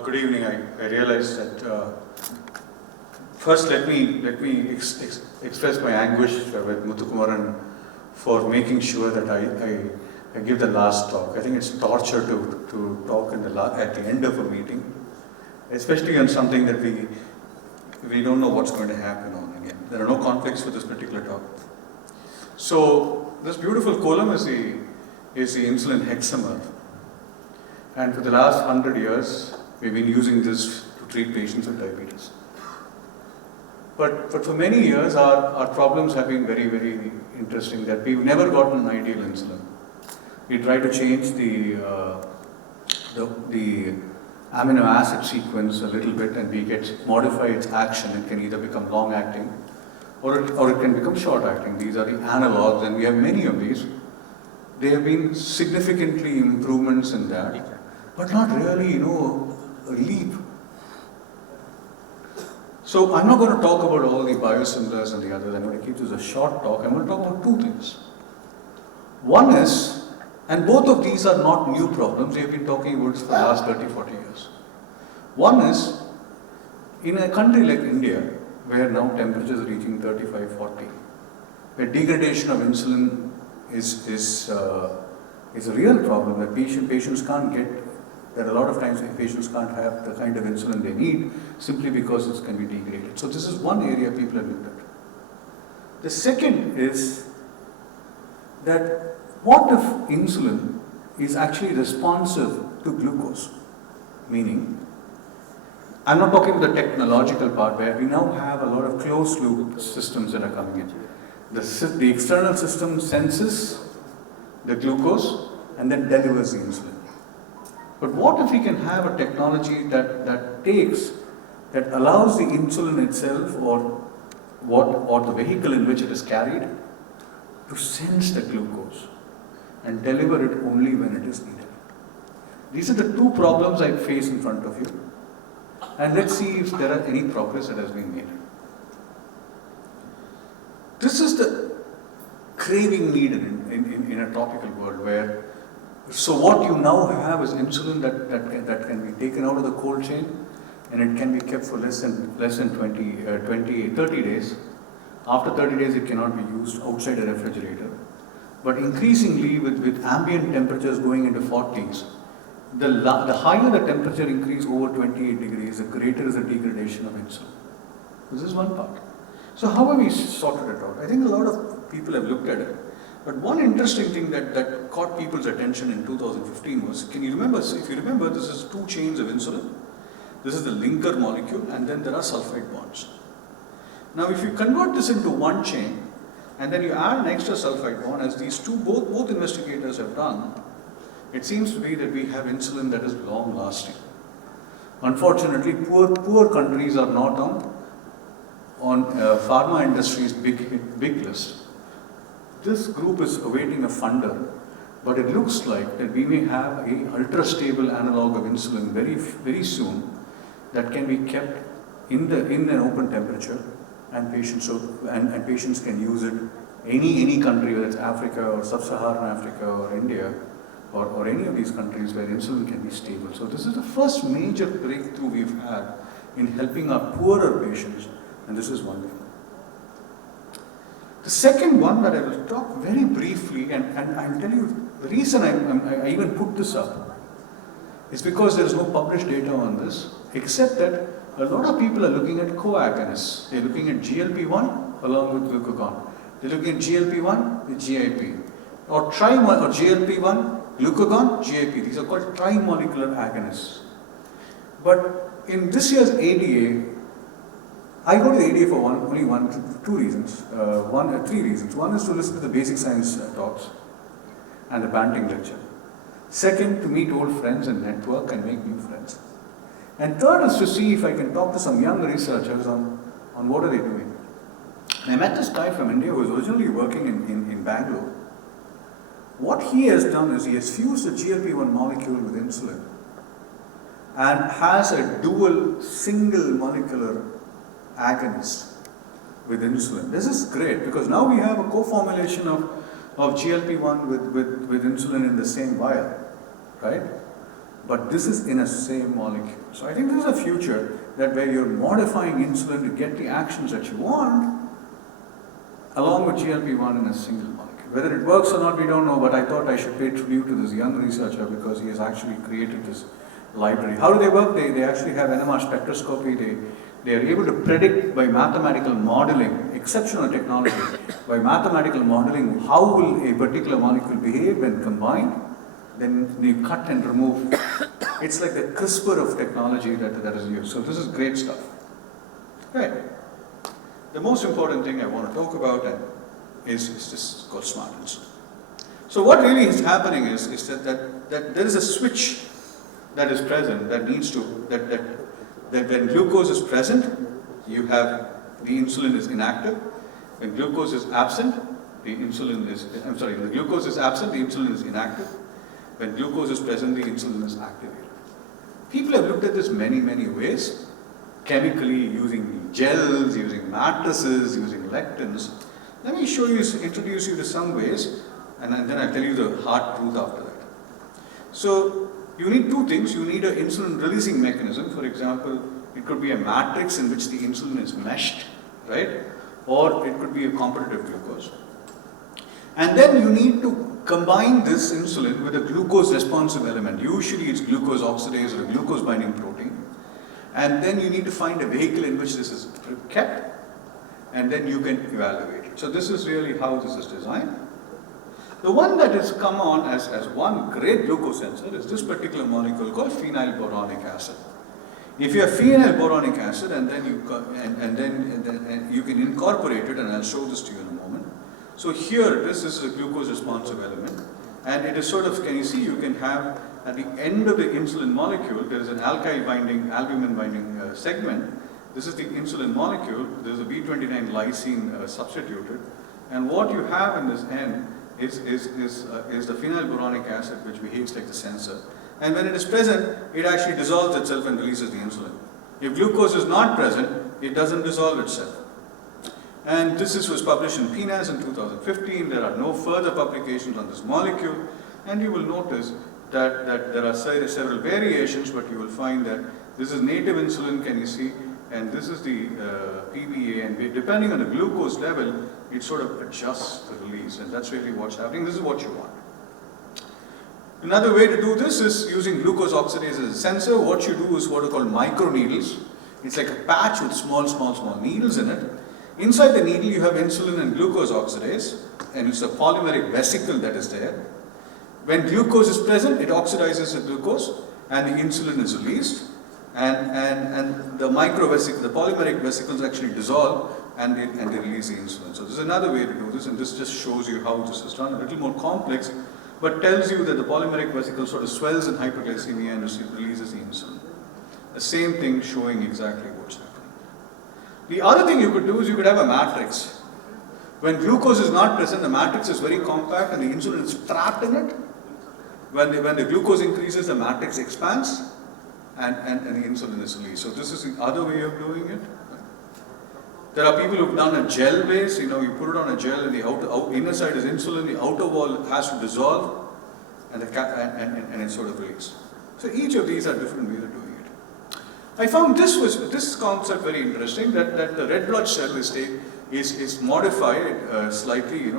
Good evening. I realized that first let me express my anguish with Muthukumaran for making sure that I give the last talk. I think it's torture to talk at the end of a meeting, especially on something that we don't know what's going to happen on again. There are no conflicts with this particular talk. So this beautiful column is the insulin hexamer, and for the last 100 years we've been using this to treat patients with diabetes. But for many years our problems have been very, very interesting, that we've never gotten an ideal insulin. We try to change the amino acid sequence a little bit and we modify its action. It can either become long acting or it can become short acting. These are the analogs, and we have many of these. There have been significantly improvements in that, but not really, a leap. So I'm not going to talk about all the biosimilars and the others. I'm going to keep this a short talk. I'm going to talk about two things. One is, and both of these are not new problems, we have been talking about this for the last 30, 40 years. One is, in a country like India, where now temperatures are reaching 35, 40, where degradation of insulin is a real problem, that patients can't get, that a lot of times patients can't have the kind of insulin they need simply because it can be degraded. So this is one area people have looked at. The second is that what if insulin is actually responsive to glucose? Meaning, I'm not talking about the technological part where we now have a lot of closed loop systems that are coming in. The external system senses the glucose and then delivers the insulin. But what if we can have a technology that allows the insulin itself or the vehicle in which it is carried to sense the glucose and deliver it only when it is needed? These are the two problems I face in front of you. And let's see if there are any progress that has been made. This is the craving need in a tropical world where, so what you now have is insulin that can be taken out of the cold chain and it can be kept for less than 30 days. After 30 days it cannot be used outside a refrigerator. But increasingly with ambient temperatures going into 40s, the higher the temperature increase over 28 degrees, the greater is the degradation of insulin. This is one part. So how have we sorted it out? I think a lot of people have looked at it. But one interesting thing that caught people's attention in 2015 was, if you remember, this is two chains of insulin. This is the linker molecule, and then there are sulfide bonds. Now if you convert this into one chain, and then you add an extra sulfide bond, as these two, both investigators have done, it seems to be that we have insulin that is long lasting. Unfortunately, poor countries are not on pharma industry's big list. This group is awaiting a funder, but it looks like that we may have a ultra-stable analog of insulin very, very soon that can be kept in an open temperature, and patients can use it any country, whether it's Africa or Sub-Saharan Africa or India or any of these countries where insulin can be stable. So this is the first major breakthrough we've had in helping our poorer patients, and this is one thing. The second one that I will talk very briefly, and I'll tell you, the reason I even put this up is because there is no published data on this, except that a lot of people are looking at co-agonists. They're looking at GLP-1 along with glucagon. They're looking at GLP-1 with GIP. Or GLP-1, glucagon, GIP. These are called trimolecular agonists. But in this year's ADA, I go to the ADA for three reasons. One is to listen to the basic science talks and the Banting lecture. Second, to meet old friends and network and make new friends. And third is to see if I can talk to some young researchers on what are they doing. And I met this guy from India who was originally working in Bangalore. What he has done is he has fused a GLP-1 molecule with insulin and has a dual single molecular agonist with insulin. This is great because now we have a co-formulation of GLP-1 with insulin in the same vial, right? but this is in a same molecule. So I think this is a future that where you're modifying insulin to get the actions that you want, along with GLP-1 in a single molecule. Whether it works or not, we don't know, but I thought I should pay tribute to this young researcher because he has actually created this library. How do they work? They actually have NMR spectroscopy. They are able to predict by mathematical modeling, exceptional technology, by mathematical modeling, how will a particular molecule behave when combined. Then they cut and remove. It's like the CRISPR of technology that is used. So this is great stuff. Right. The most important thing I want to talk about is this called smart insulin. So what really is happening is that there is a switch that is present that needs to, that when glucose is present, you have the insulin is inactive. When glucose is absent, the insulin is, when the glucose is absent, the insulin is inactive. When glucose is present, the insulin is activated. People have looked at this many ways, chemically, using gels, using matrices, using lectins. Let me introduce you to some ways, and then I'll tell you the hard truth after that. So, you need two things. You need an insulin releasing mechanism. For example, it could be a matrix in which the insulin is meshed, right? Or it could be a competitive glucose. And then you need to combine this insulin with a glucose responsive element. Usually it's glucose oxidase or a glucose binding protein. And then you need to find a vehicle in which this is kept, and then you can evaluate it. So this is really how this is designed. The one that has come on as one great glucose sensor is this particular molecule called phenylboronic acid. If you have phenylboronic acid and then you can incorporate it, and I'll show this to you in a moment. So here, this is a glucose responsive element, and it is sort of, can you see, you can have at the end of the insulin molecule, there is an alkyl binding, albumin binding segment. This is the insulin molecule. There is a B29 lysine substituted, and what you have in this end is the phenylboronic acid, which behaves like the sensor. And when it is present, it actually dissolves itself and releases the insulin. If glucose is not present, it doesn't dissolve itself. And this was published in PNAS in 2015. There are no further publications on this molecule. And you will notice that there are several variations, but you will find that this is native insulin, can you see? And this is the PBA, and depending on the glucose level, it sort of adjusts the release, and that's really what's happening. This is what you want. Another way to do this is using glucose oxidase as a sensor. What you do is what are called microneedles. It's like a patch with small needles in it. Inside the needle, you have insulin and glucose oxidase, and it's a polymeric vesicle that is there. When glucose is present, it oxidizes the glucose, and the insulin is released. And the microvesicle, the polymeric vesicles actually dissolve, and they release the insulin. So this is another way to do this, and this just shows you how this is done. A little more complex, but tells you that the polymeric vesicle sort of swells in hyperglycemia and releases the insulin. The same thing showing exactly what's happening. The other thing you could do is you could have a matrix. When glucose is not present, the matrix is very compact and the insulin is trapped in it. When the glucose increases, the matrix expands and the insulin is released. So this is the other way of doing it. There are people who've done a gel base. You put it on a gel and the inner side is insulin, the outer wall has to dissolve and it's sort of released. So each of these are different ways of doing it. I found this concept very interesting, that the red blood cell is modified slightly.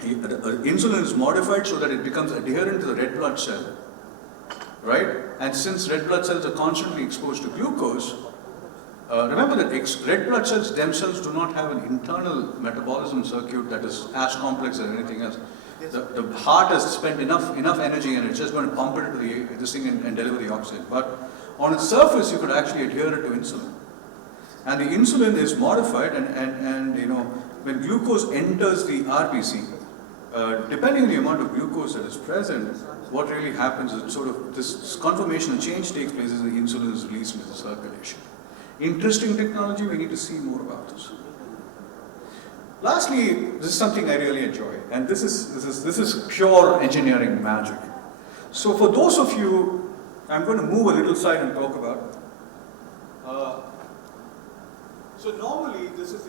Insulin is modified so that it becomes adherent to the red blood cell, right? And since red blood cells are constantly exposed to glucose, remember that red blood cells themselves do not have an internal metabolism circuit that is as complex as anything else. The heart has spent enough energy and it's just going to pump it into this thing and deliver the oxygen. But on its surface, you could actually adhere it to insulin. And the insulin is modified, and when glucose enters the RBC, depending on the amount of glucose that is present, what really happens is sort of this conformational change takes place as the insulin is released into the circulation. Interesting technology, we need to see more about this. Lastly, this is something I really enjoy, and this is pure engineering magic. So for those of you, I'm going to move a little side and talk about. So normally this is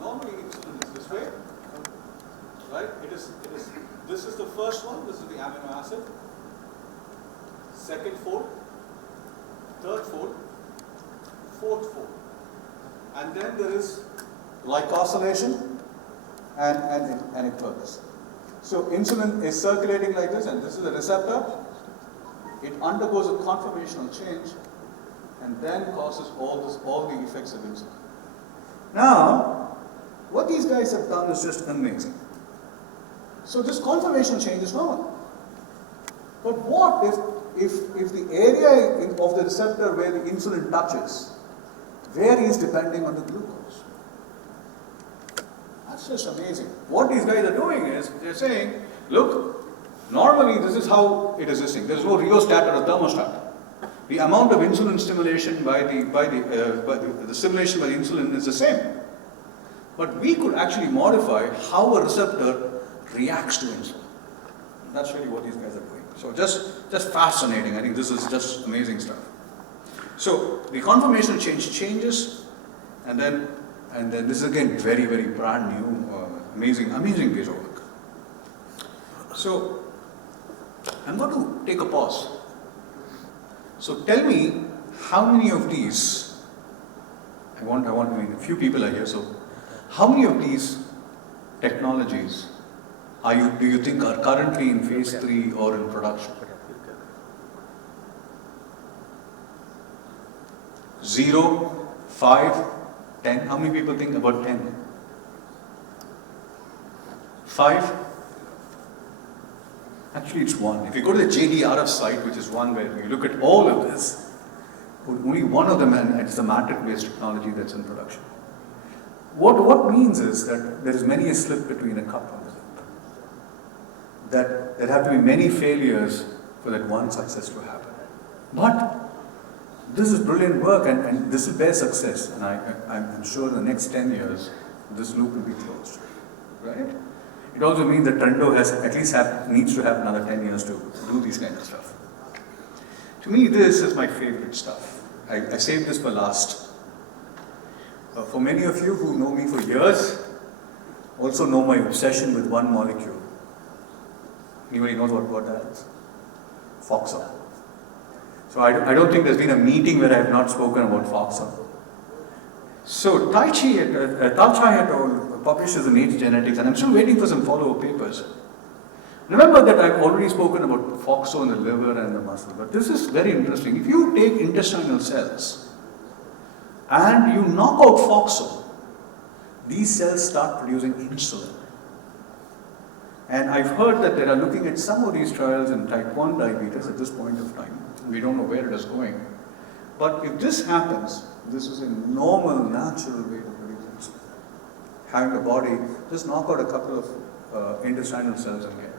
normally insulin is this way, right? This is the first one. This is the amino acid. second fold, third fold, fourth fold. And then there is glycosylation and it works. So insulin is circulating like this, and this is the receptor. It undergoes a conformational change and then causes all the effects of insulin. Now, what these guys have done is just amazing. So this conformational change is normal. But what if the area of the receptor where the insulin touches varies depending on the glucose? That's just amazing. What these guys are doing is, they're saying, look, normally this is how it is existing. There's no rheostat or a thermostat. The amount of insulin stimulation by the stimulation by the insulin is the same. But we could actually modify how a receptor reacts to insulin. That's really what these guys are doing. So just fascinating. I think this is just amazing stuff. So the conformational change changes, and then this is again very, very brand new, amazing piece of work. So I'm going to take a pause. So tell me how many of these, I mean, a few people are here, so how many of these technologies do you think are currently in phase 3 or in production? 0, 5, 10. How many people think about 10? 5? Actually, it's 1. If you go to the JDRF site, which is one where you look at all of this, only one of them, and it's the matrix-based technology that's in production. What means is that there is many a slip between a cup and a lip. That there have to be many failures for that one success to happen. But this is brilliant work, and this will bear success. And I'm sure in the next 10 years, this loop will be closed. Right? It also means that Trendo needs to have another 10 years to do these kind of stuff. To me, this is my favorite stuff. I saved this for last. For many of you who know me for years, also know my obsession with one molecule. Anybody knows what that is? Foxo. So I don't think there's been a meeting where I have not spoken about Foxo. So Taichi et al. Publishes in Nature Genetics, and I'm still waiting for some follow-up papers. Remember that I've already spoken about Foxo in the liver and the muscle, but this is very interesting. If you take intestinal cells and you knock out Foxo, these cells start producing insulin. And I've heard that they are looking at some of these trials in type 1 diabetes at this point of time. We don't know where it is going. But if this happens, this is a normal, natural way to produce insulin. Having the body just knock out a couple of intestinal cells and get it.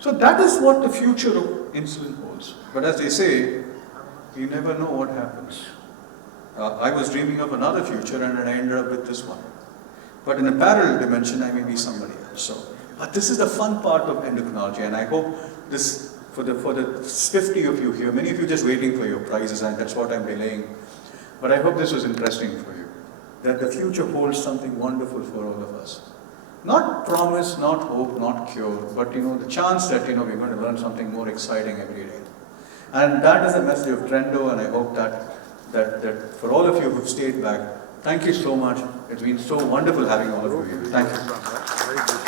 So that is what the future of insulin holds. But as they say, you never know what happens. I was dreaming of another future, and I ended up with this one. But in a parallel dimension, I may be somebody else. But this is the fun part of endocrinology, and I hope this, for the 50 of you here, many of you just waiting for your prizes, and that's what I'm delaying. But I hope this was interesting for you, that the future holds something wonderful for all of us. Not promise, not hope, not cure, but the chance that we're going to learn something more exciting every day. And that is the message of Trendo, and I hope that for all of you who've stayed back, thank you so much. It's been so wonderful having all of you here. Thank you.